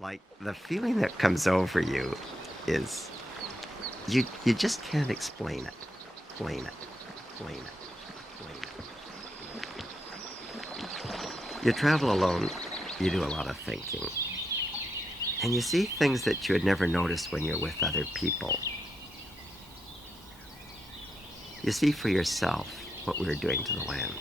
Like the feeling that comes over you is you just can't explain it. Explain it. Explain it. Explain it. You travel alone, you do a lot of thinking. And you see things that you had never noticed when you're with other people. You see for yourself what we were doing to the land.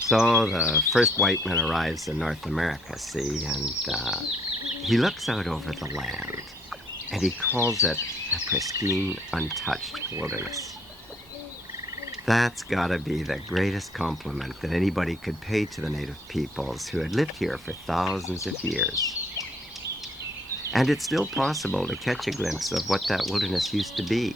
So the first white man arrives in North America, see, and he looks out over the land, and he calls it a pristine, untouched wilderness. That's gotta be the greatest compliment that anybody could pay to the native peoples who had lived here for thousands of years. And it's still possible to catch a glimpse of what that wilderness used to be.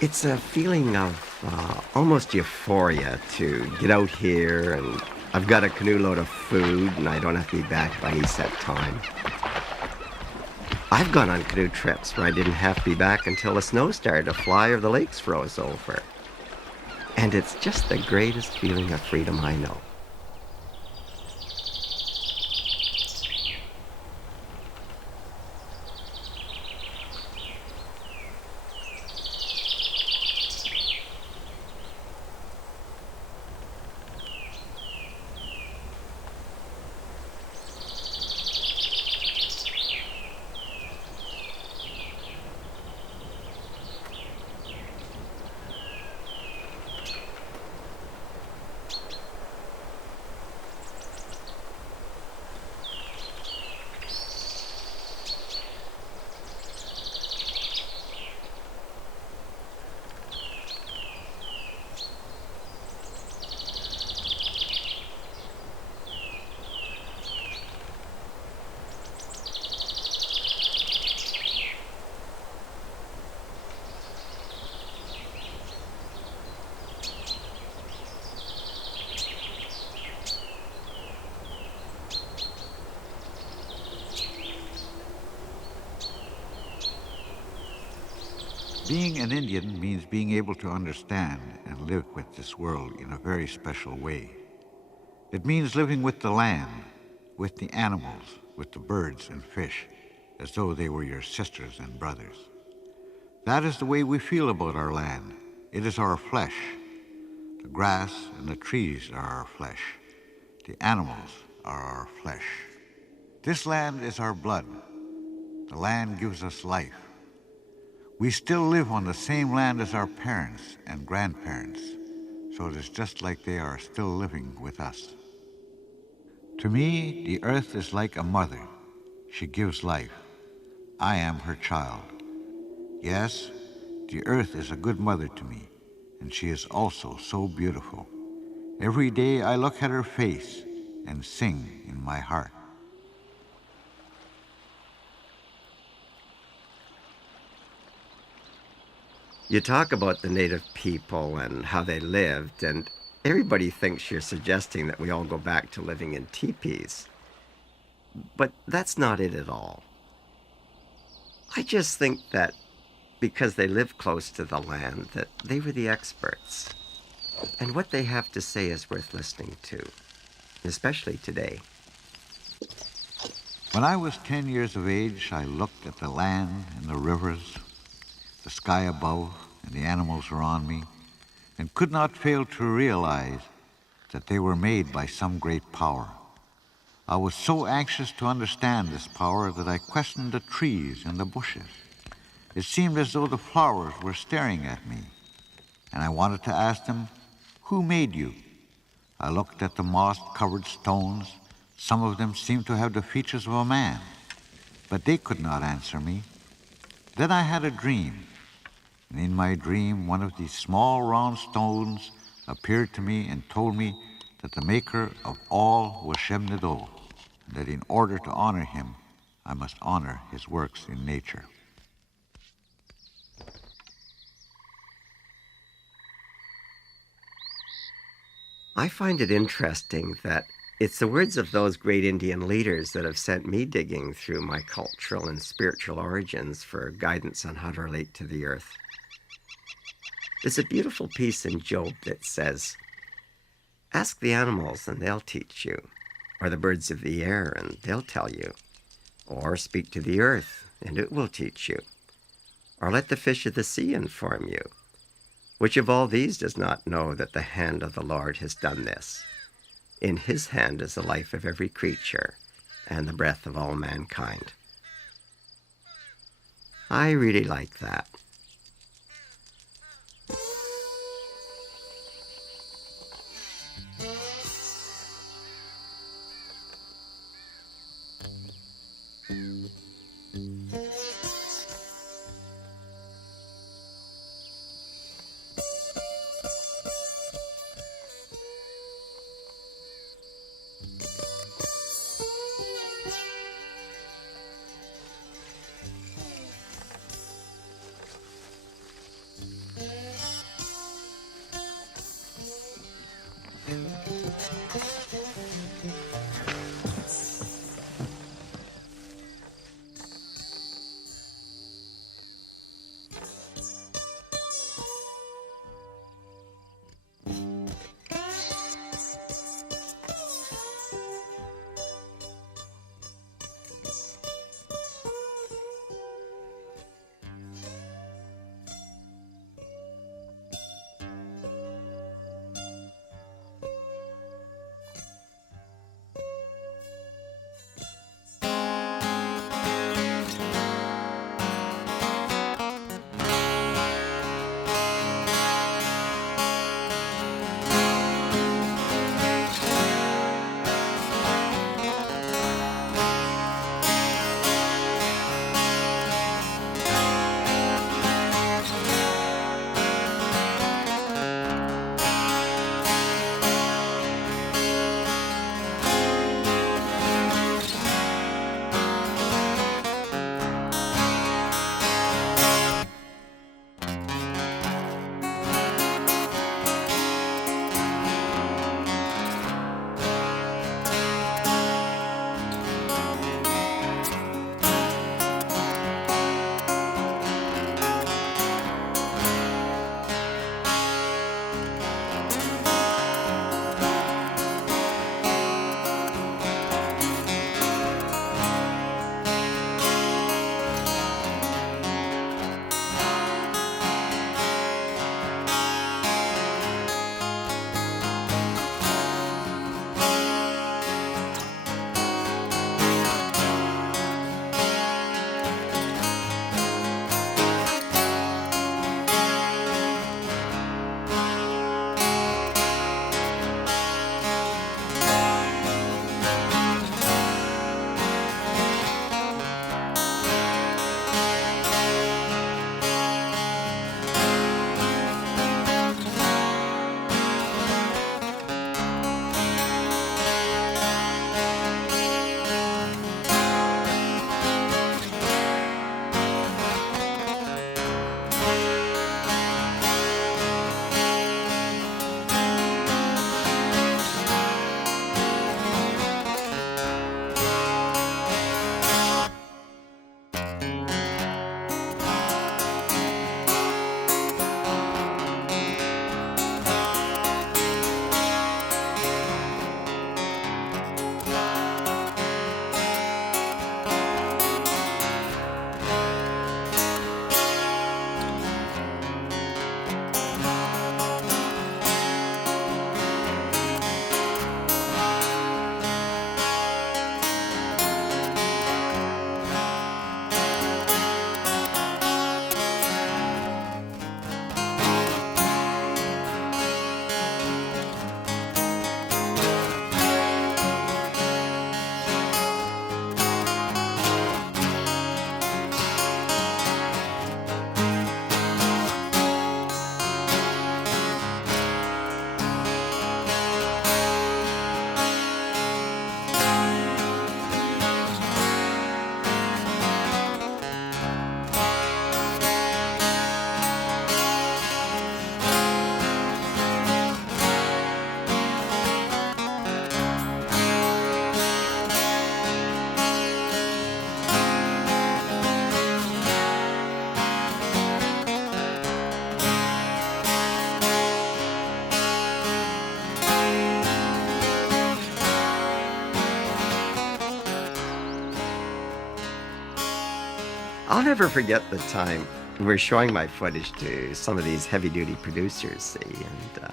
It's a feeling of almost euphoria to get out here and I've got a canoe load of food, and I don't have to be back by any set time. I've gone on canoe trips where I didn't have to be back until the snow started to fly or the lakes froze over. And it's just the greatest feeling of freedom I know. Being an Indian means being able to understand and live with this world in a very special way. It means living with the land, with the animals, with the birds and fish, as though they were your sisters and brothers. That is the way we feel about our land. It is our flesh. The grass and the trees are our flesh. The animals are our flesh. This land is our blood. The land gives us life. We still live on the same land as our parents and grandparents, so it is just like they are still living with us. To me, the earth is like a mother. She gives life. I am her child. Yes, the earth is a good mother to me, and she is also so beautiful. Every day I look at her face and sing in my heart. You talk about the native people and how they lived, and everybody thinks you're suggesting that we all go back to living in teepees. But that's not it at all. I just think that because they lived close to the land, that they were the experts. And what they have to say is worth listening to, especially today. When I was 10 years of age, I looked at the land and the rivers, the sky above, and the animals around me, and could not fail to realize that they were made by some great power. I was so anxious to understand this power that I questioned the trees and the bushes. It seemed as though the flowers were staring at me, and I wanted to ask them, "Who made you?" I looked at the moss-covered stones. Some of them seemed to have the features of a man, but they could not answer me. Then I had a dream, and in my dream, one of these small round stones appeared to me and told me that the maker of all was Shemnedo, and that in order to honor him, I must honor his works in nature. I find it interesting that it's the words of those great Indian leaders that have sent me digging through my cultural and spiritual origins for guidance on how to relate to the earth. There's a beautiful piece in Job that says, "Ask the animals and they'll teach you, or the birds of the air and they'll tell you, or speak to the earth and it will teach you, or let the fish of the sea inform you. Which of all these does not know that the hand of the Lord has done this? In his hand is the life of every creature and the breath of all mankind." I really like that. I'll never forget the time we were showing my footage to some of these heavy-duty producers, see, and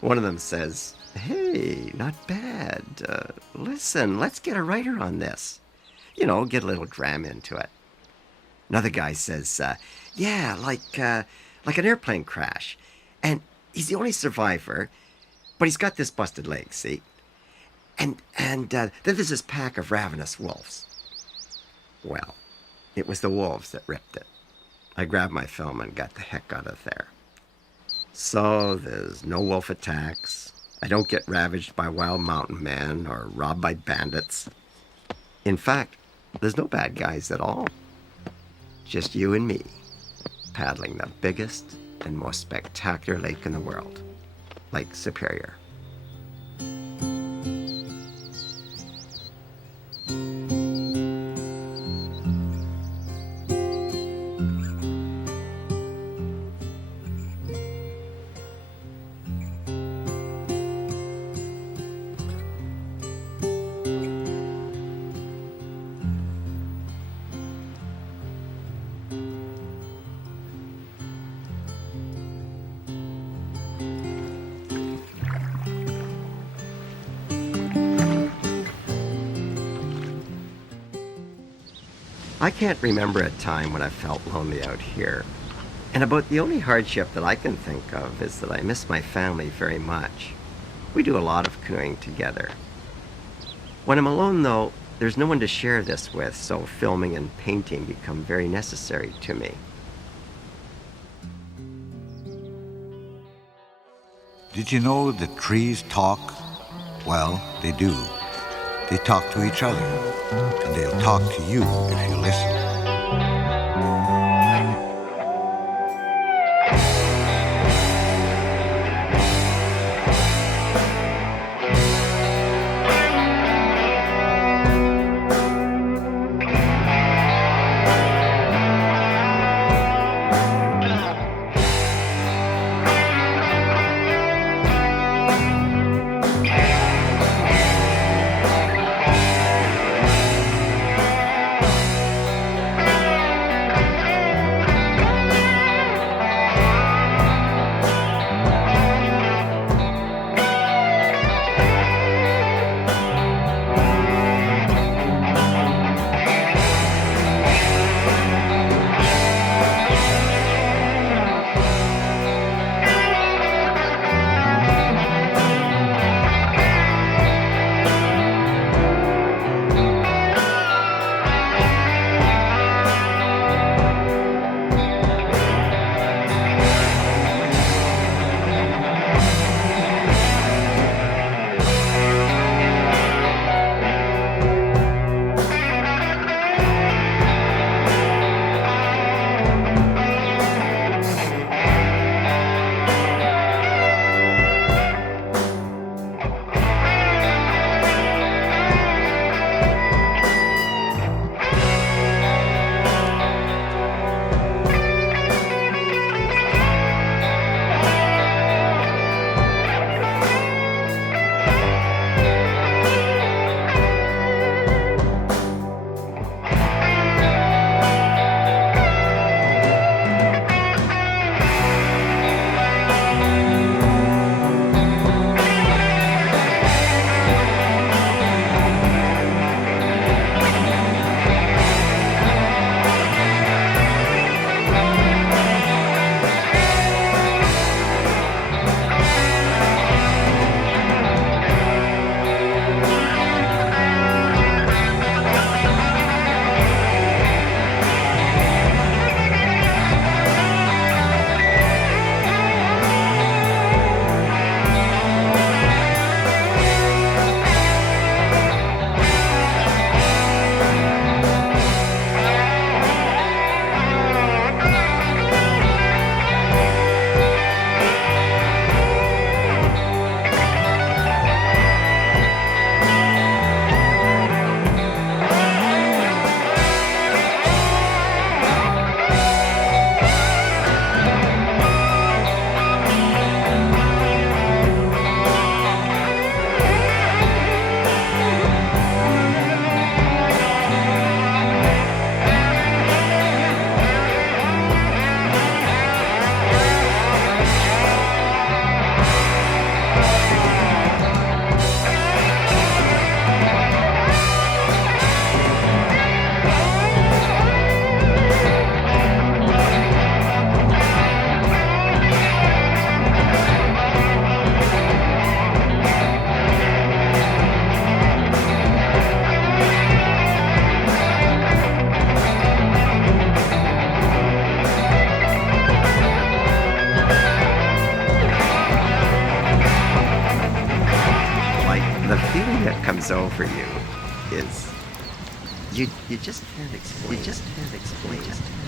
one of them says, "Hey, not bad. Listen, let's get a writer on this. You know, get a little drama into it." Another guy says, "Yeah, like an airplane crash. And he's the only survivor, but he's got this busted leg, see? And then there's this pack of ravenous wolves." Well, it was the wolves that ripped it. I grabbed my film and got the heck out of there. So there's no wolf attacks. I don't get ravaged by wild mountain men or robbed by bandits. In fact, there's no bad guys at all. Just you and me, paddling the biggest and most spectacular lake in the world, Lake Superior. I can't remember a time when I felt lonely out here. And about the only hardship that I can think of is that I miss my family very much. We do a lot of canoeing together. When I'm alone, though, there's no one to share this with, so filming and painting become very necessary to me. Did you know that trees talk? Well, they do. They talk to each other, and they'll talk to you if you listen. that comes over you is you just can't explain. You just can't explain.